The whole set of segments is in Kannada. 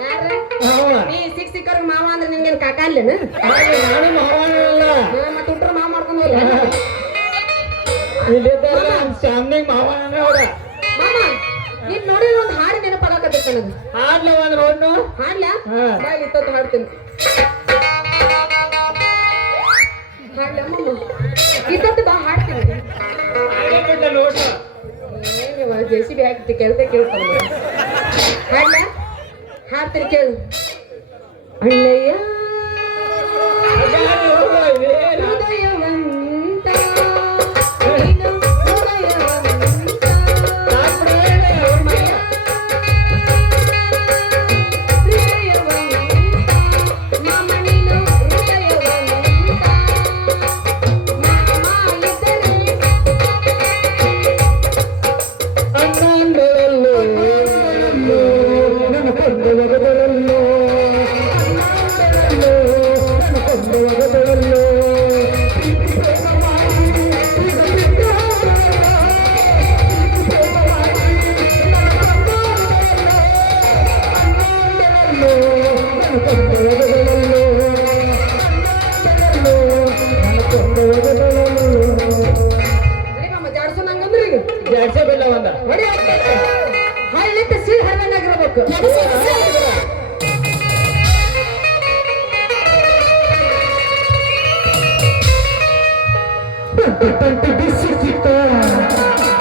ಯಾರ ಮಾವ ನೀ ಸಿಕ್ ಸಿಕ್ಕರ್ ಮಾವ ಅಂದ್ರೆ ಕಾಕ ಅಲ್ಲೇನ? ನಾನು ಮಾವನಲ್ಲ ಮತ್ತೆ ಹುಟ್ಟರು ಮಾವ ಮಾಡ್ಕೊಂಡು ಹೋಗ್ಲಿ. ಶಾಮ್ನಿಗ್ ಅವ್ರ. ಮಾಮ ನೀನ್ ನೋಡಿ ಒಂದು ಹಾಡು ನೆನಪಾಗಕತ್ತೈತೆ ನನಗೆ. ಹಾಡ್ಲ? ಒಂದ್ ಇತ್ತೊತ್ತು ಹಾಡ್ತೀನಿ ಇತ್ತೊತ್ತು ಬಾ ಹಾಡ್ತೀನಿ ಜೆ ಸಿ ಬಿ ಹಾಕಿ ಕೆಲಸ ಕೇಳ್ತಾನೆ ಹಾಡ್ಲಾ? ಹಾಡ್ತೀನಿ ಕೇಳು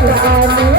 I'm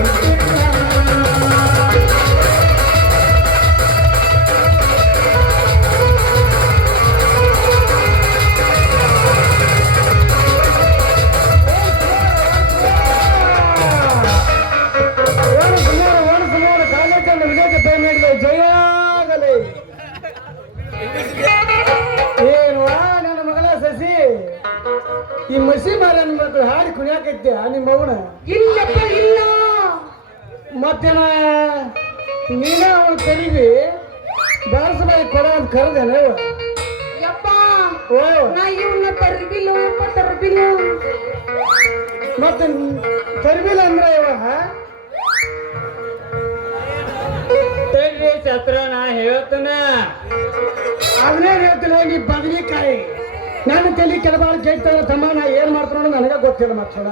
ಯಪ್ಪ ತರ್ಬಿಲು ಮತ್ತೆ ತರ್ಬಿಲ್ ಅಂದ್ರೆ ಇವಾಗ ಛತ್ರ ನಾ ಹೇಳ್ತಾನ. ಅದನ್ನೇ ಹೇಳ್ತೀನಿ ಹೋಗಿ ಬದನೆಕಾಯಿ. ನಾನು ತಲೆ ಕೆಲಬಾಳ ಕೇಳ್ತಾರ ತಮ್ಮ ನಾ ಏನ್ ಮಾಡ್ತಾನೋ ನನಗೆ ಗೊತ್ತಿಲ್ಲ ಮಕ್ಕಳ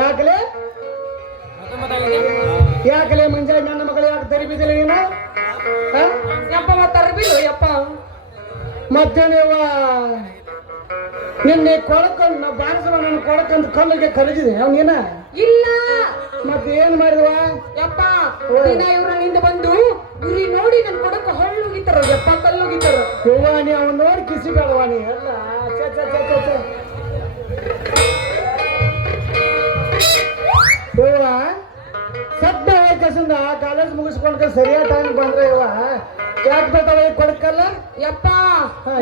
ಯಾಕಲೆ? ಯಾಕಲೆ ಮುಂಜಾನೆ ನನ್ನ ಮಗಳು ಯಾಕೆ ತರಿಬಿದಿಲ್ಲ ನೀನು? ಯಪ್ಪ ಮತ್ತೆ ತರ್ಬಿಲು ಯಪ್ಪ. ಮತ್ತೇನೇವಾ ನೀವು ನಿನ್ನೆ ಕೊಳಕನ್ನ ನನ್ನ ಕೊಳಕಂತ ಕಲ್ಲಿಗೆ ಕಲಿಸಿದೆ ಅವನೇನ ಇಲ್ಲ. ಮತ್ತೆ ಏನ್ ಮಾಡಿದ್ವ? ಯಪ್ಪ ದಿನ ಬಂದು ಗುರಿ ನೋಡಿ ನನ್ ಕೊಡಕ ಹೊಳ್ಳುಗಿತಾರ ಯಪ್ಪ ಕಲ್ಲುಗಿತಾರ. ಹೋಗಾನಿ ಅವನ್ ನೋಡಿ ಕಿಸಿ ಬೇಡವಾನಿ ಅಲ್ಲ ಚ ಚ ಕಾಲೇಜ್ ಮುಗಿಸ್ಕೊಂಡ್ರೆ ಸರಿಯಾದ ಟೈಮ್ ಬಂದ್ರೆ ಇವ ಯಾಕೆ ಬರ್ತಾವ ಕೊಡ್ಕಲ್ಲ ಯಪ್ಪ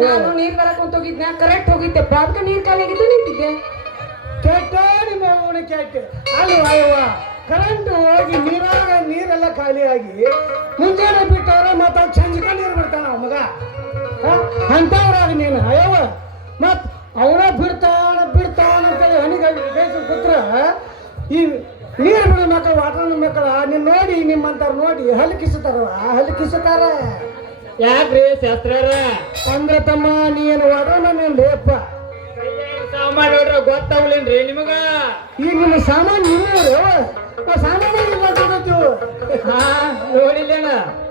ನಾನು ನೀರು ಬರಕ್ ಅಂತ ಹೋಗಿದ್ನ ಕರೆಕ್ಟ್ ಹೋಗಿದ್ದೆಪ್ಪ ಅದಕ್ಕೆ ನೀರ್ ಕಾಲಿಗಿದ್ದು ನಿಂತಿದ್ದೆ. ಕೆಟ್ಟ ನಿಮ್ಮ ಅವನ ಕೆಟ್ಟ ಅಲ್ವಾ ಯವ್ವ ಕರೆಂಟ್ ಹೋಗಿ ನೀರಾಗ ನೀರೆಲ್ಲ ಖಾಲಿಯಾಗಿ ಮುಂಜಾನೆ ಬಿಟ್ಟವ್ರ ಮತ್ತ ಸಂಜಿಕ ನೀರು ಬಿಡ್ತಾನ ಮಗ. ಅಂತವ್ರಾಗ ನೀನು ಅಯ್ಯವ್ವ. ಮತ್ ಅವನ ಬಿಡ್ತಾನ ಬಿಡ್ತಾನ ಅಂತೇಳಿ ಹನಿಗೆ ಬೇಯಿಸಿ ಕೂತ್ರ ಈ ನೀರು ಬಿಡೋ ಮಕ್ಕಳು ವಾಟರ್ ಮಕ್ಕಳ ನೀನ್ ನೋಡಿ ನಿಮ್ಮಂತಾರ ನೋಡಿ ಹಲಕಿಸುತ್ತಾರ? ಹಲಕಿಸುತ್ತಾರ. ಯಾಕ್ರಿ ಶಾಸ್ತ್ರ ಅಂದ್ರ ತಮ್ಮ ನೀನು ಒಡೋಣ ನೀನು ಲೇಪ ಸಾಮಾನ್ ನೋಡ್ರ ಗೊತ್ತಾಗ್ಲಿನ್ರಿ ನಿಮಗ? ಈ ನಿಮ್ಮ ಸಾಮಾನ್ ನೀವು ಸಾಮಾನ್ಯ ಮಾಡ್ತಿದ್ದವು ಹಾ ನೋಡಿಲ್ಲೇನ?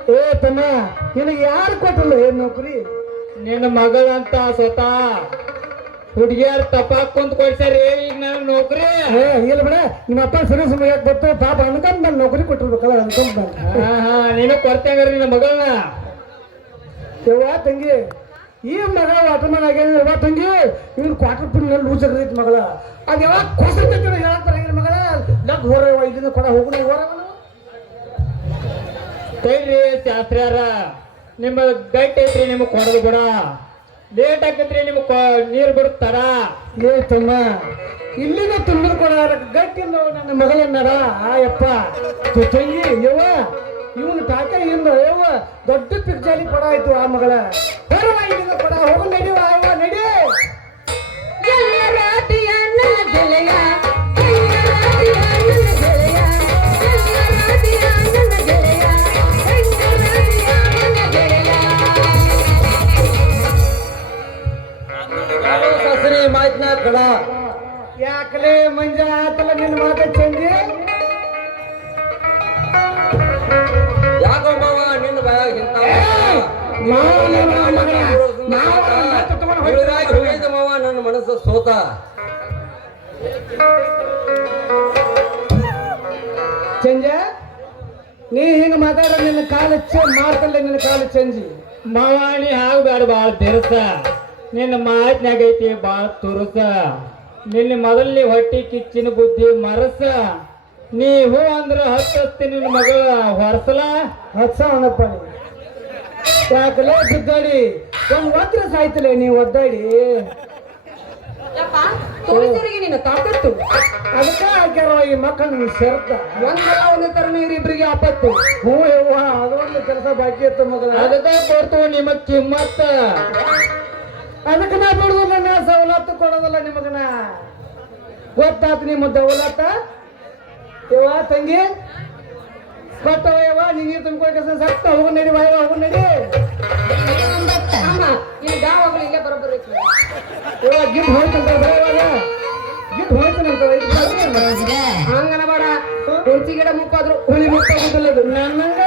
ಏ ತಮ್ಮ ನಿನಗೆ ಯಾರು ಕೊಟ್ಟಲ್ಲ ಏನ್ ನೌಕರಿ? ನಿನ್ನ ಮಗಳಂತ ಸ್ವತಃ ಹುಡುಗಿಯರ್ ತಪಾಕ್ ಕುಂತ ಕೊಡ್ಸ್ಯಾರಿ ಈಗ ನಾನು ನೌಕರಿ. ಏ ಇಲ್ಲ ಬಿಡ. ನಿಮ್ಮ ಅಪ್ಪ ಸರಿ ಸಮಯಕ್ಕೆ ಬರ್ತು ಪಾಪ ಅನ್ಕೊಂಡ್ ನಾನು ನೌಕರಿ ಕೊಟ್ಟಿರ್ಬೇಕಲ್ಲ ಅನ್ಕೊಂಡ್ ಹಾ ಹಾ ನೀನು ಕೊಡ್ತೇಂಗ್ರಿ ನಿನ್ನ ಮಗಳನ್ನ ಯವ್ವ ತಂಗಿ? ಈ ಮಗ ವಾಟರ್ಮನ್ ಆಗ್ಯಾನ ಯವ್ವ ತಂಗಿ? ಇವ್ನು ಕ್ವಾರ್ಟರ್ ಪಿನ್ ಲೂಸ್ ಆಗೈತಿ ಮಗಳ. ಅದ್ ಯಾವಾಗ ಕೊಸರ್ತೈತಿ ಹೇಳತ್ತಾರ ಈ ಮಗಳ? ನಗ್ ಹೊರ ಇದನ್ನ ಕೊಡ ಹೋಗುಣ ಹೊರ ತೈರಿ ಶಾಸ್ತ್ರ್ಯಾರ ನಿಮ್ಮ ಗೈಟ್ ಐತ್ರಿ ನಿಮಗೆ ಕೊಡೋದು ಬಿಡ ಲೇಟ್ ಆಕತ್ರಿ ನಿಮಗ್ ಕೊ- ನೀರ್ ಬಿಡುತ್ತಾರ ಏ ತಮ್ಮ ಇಲ್ಲಿನ ತುಂಬಿದ ಕೊಡ ಗಟ್ಟಿಲ್ಲ ನನ್ನ ಮಗಳನ್ನಡ? ಆಯಪ್ಪ. ತು ತಂಗಿ ಯವ್ವ ಇವನು ತಾತ ಇಂದ ಯವ್ವ ದೊಡ್ಡ ಪಿಕ್ಚಲಿ ಕೊಡ ಆಯ್ತು ಆ ಮಗಳ. ಬರುವ ಇಲ್ಲಿಂದ ಕೊಡ ಹೋಗು ನಡಿವ ಯವ್ವ ನಡಿ. ಎಲ್ಲ ರಾತಿಯ ನನ್ನ ಕಡ ಯಾಕಲೇ ಮಂಜ ಆತಲ್ಲ ನಿನ್ನ ಮಾತ ಚಂದಿ? ಯಾಕೋ ಮಾವ ನಿನ್ನ ಬಾಯಾಗ ಮಾವ ಮನಸ್ಸು ಸೋತ. ಚಂಜ ನೀ ಹಿಂಗ ಮಾತಾಡ ನಿನ್ನ ಕಾಲ ಮಾಡ್ತಲ್ಲ ನಿನ್ನ ಕಾಲ ಚಂಜಿ. ಮಾವಾಣಿ ಆಗ್ಬೇಡ ಬಾಳ ಬೆರಸ ನಿನ್ನ ಮಾತಿನಾಗ ಐತಿ ಬಾಳ ತುರುಸ. ನಿನ್ನ ಮೊದಲನೇ ಹೊಟ್ಟಿ ಕಿಚ್ಚಿನ ಬುದ್ಧಿ ಮರಸ. ನೀ ಹೂ ಅಂದ್ರ ಹತ್ತಿ ನಿನ್ನ ಮಗಳ ಹೊರಸಲ? ಹತ್ಸ ಅವನಪ್ಪ ನೀ ಯಾಕಲೇ ಬಿದ್ದಾಡಿ ಒಂದ್ ಒತ್ತರ ಸಾಯ್ತಲೇ ನೀವು ಒದ್ದಾಡಿ? ಯಪ್ಪ ತೋರಿಸಿರಿಗೆ ನಿನ್ನ ತಾಕತ್ತು. ಅದಕ್ಕೆ ಹಾಕ್ಯಾರ ಈ ಮಕ್ಕಳನ್ನ ಶರ್ತ. ಒಂದಲ್ಲ ಒಂದೇ ತರ ಇಬ್ಬರಿಗೆ ಆಪತ್ತು. ಹ್ಞೂ ಯವ್ವ ಅದೊಂದು ಕೆಲಸ ಬಾಕಿ ಇತ್ತು ಮಗಳ ಅದಕ್ಕೆ ಕೊಡ್ತು ನಿಮ್ಮ ಕಿಮ್ಮತ್ತ. ಅದಕ್ಕೆ ನಾ ಬಿಡುದಿಲ್ಲ, ನಾ ಸವಲತ್ತು ಕೊಡೋದಿಲ್ಲ ನಿಮಗನ ಗೊತ್ತಾತು ನಿಮ್ಮ ದೌಲತ್ತ? ಯವ್ವ ತಂಗಿ? ಕೊಟ್ಟವ ನೀ ನೀರು ತುಂಬಿಕೊಳ್ಕ ಸತ್ತ ಹೋಗು ನಡಿ ವಾ ಹೋಗ ನಡಿ. ಇಲ್ಲಿ ಗಾವಾಗಳು ಇಲ್ಲೇ ಬರೋಬ್ಬರ ಯವ್ವ ಗಿಟ್ ಹೋಯ್ತಂತ ಬರೋವಾಗ ಬರೋದಿಲ್ಲ. ಹಂಗನ ಬೇಡ. ಹುಣಸಿ ಗಿಡ ಮುಕ್ಕಾದ್ರು ಹುಳಿ ಮುಕ್ಕಾಗುದಿಲ್ಲ ಅದು. ನನ್ನಂಗ.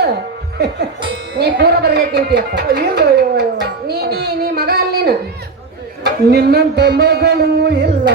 ನೀ ಪೂರ ಬರಬೇಕು ನಿಂತಿಯಪ್ಪ ಇಲ್ಲ ನಿನ್ನಂತ ಮಗಳು ಇಲ್ಲ.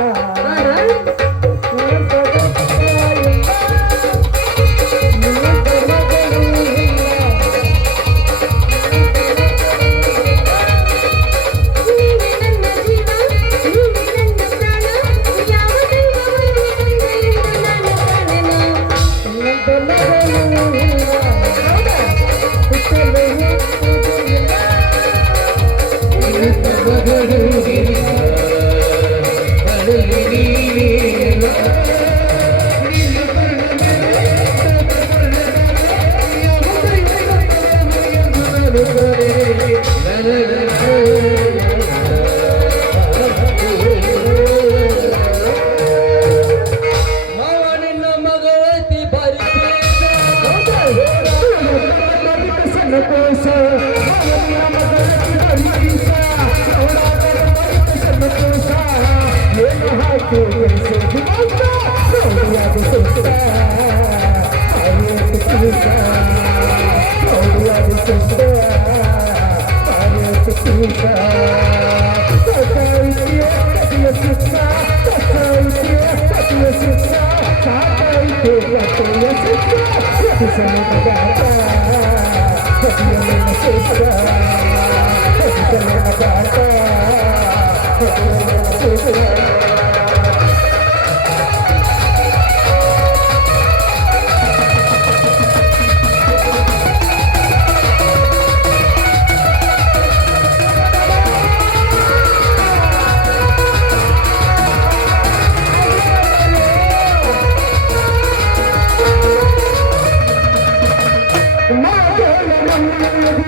Thank you.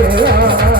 Yeah.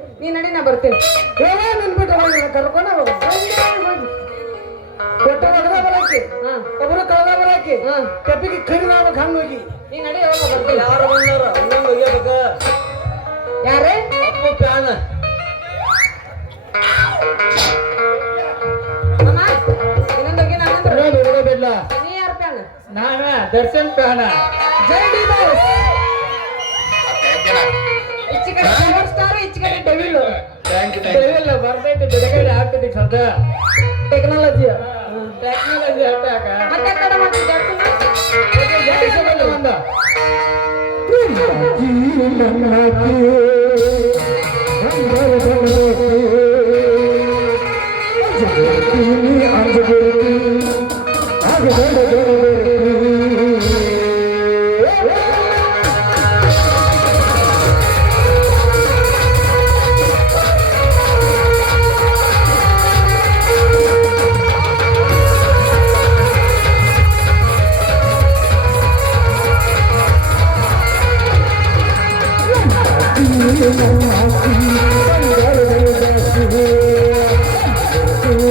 ನೀ ನಡಿ ನಾ ಬರ್ತೀನಿ. ಏನೇ ನಿನ್ಬಿಟ್ಟು ಕರ್ಕೊಂಡ ಕೊಟ್ಟ ಒಗದ ಬರಾಕಿ ಹಾ ಒಬ್ಬರು ಕಳ್ದ ಬರಾಕಿ ಹಾ ಕಪ್ಪಿಗೆ ಕಡಿಮೆ ಆಗ್ಬೇಕು ಹಂಗ ಹೋಗಿ. ನೀ ನಡಿ ಹೋಗ ಬರ್ತೀನಿ? ಯಾರು ಬಂದಾರ ಇನ್ನೊಂದು ಒಯ್ಯಬೇಕ ಯಾರೇ? ಅಪ್ಪು ಪ್ಯಾನ್. ಹೋಗಿ ನಾನ ದರ್ಶನ್ ಪ್ಯಾನ. ಜೈ ಡಿ ಬಾಸ್. ಈಚೆ ಇಲ್ಲ ಬರ್ತೈತಿ ಬಿಡುಗಡೆ ಆಗ್ತೈತಿ ಸದ್ದ ಟೆಕ್ನಾಲಜಿ ಟೆಕ್ನಾಲಜಿ ಹಟ್ಟಾಕ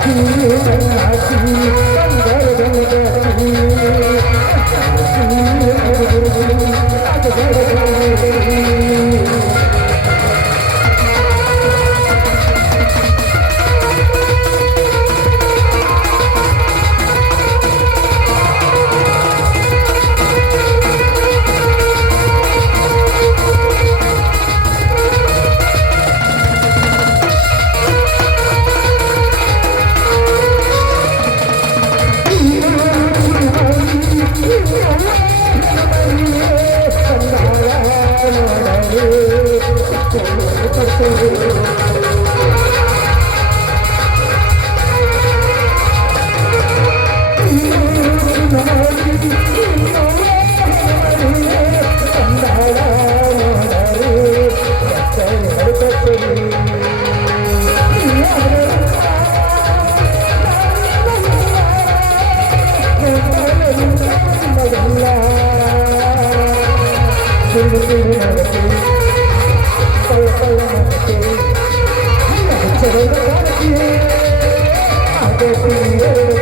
ಜಾಸ್ತಿ ಬಂದ ¡Gracias!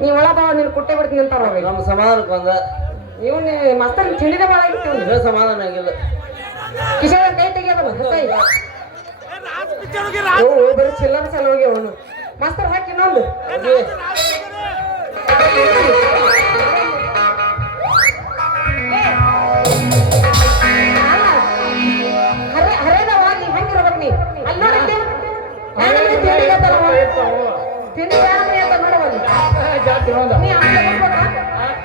ನೀ ಒಳಬಾವ ನೀನು ಕುಟ್ಟೆ ಬಿಡ್ತೀನಿ ಅಂತ ಅವ್ರು ನಮ್ಮ ಸಮಾಧಾನಕ್ಕೆ ಬಂದ. ನೀವು ನೀವು ಮಸ್ತರ್ ಚಿಂಡಿದ ಭಾಳ ಇರ್ತೀವಿ ಸಮಾಧಾನ ಆಗಿಲ್ಲ. ಕಿಶೋರ ಕೈ ತೆಗಿಯೋದು ಹೊಸಾಯಿ ಬರೀ ಚಿಲ್ಲರ್ ಸಲ ಹೋಗಿ ಅವನು. ಮಸ್ತರ್ ಹಾಕಿ ಇನ್ನೊಂದು. ಹರೇದವಾಗಿ ಹೆಂಗಿರ್ಬೇಕು ನೀ ಅಲ್ಲಿ ನೋಡಿ ತಿಂಡಿ ತಿಂಡಿ झाला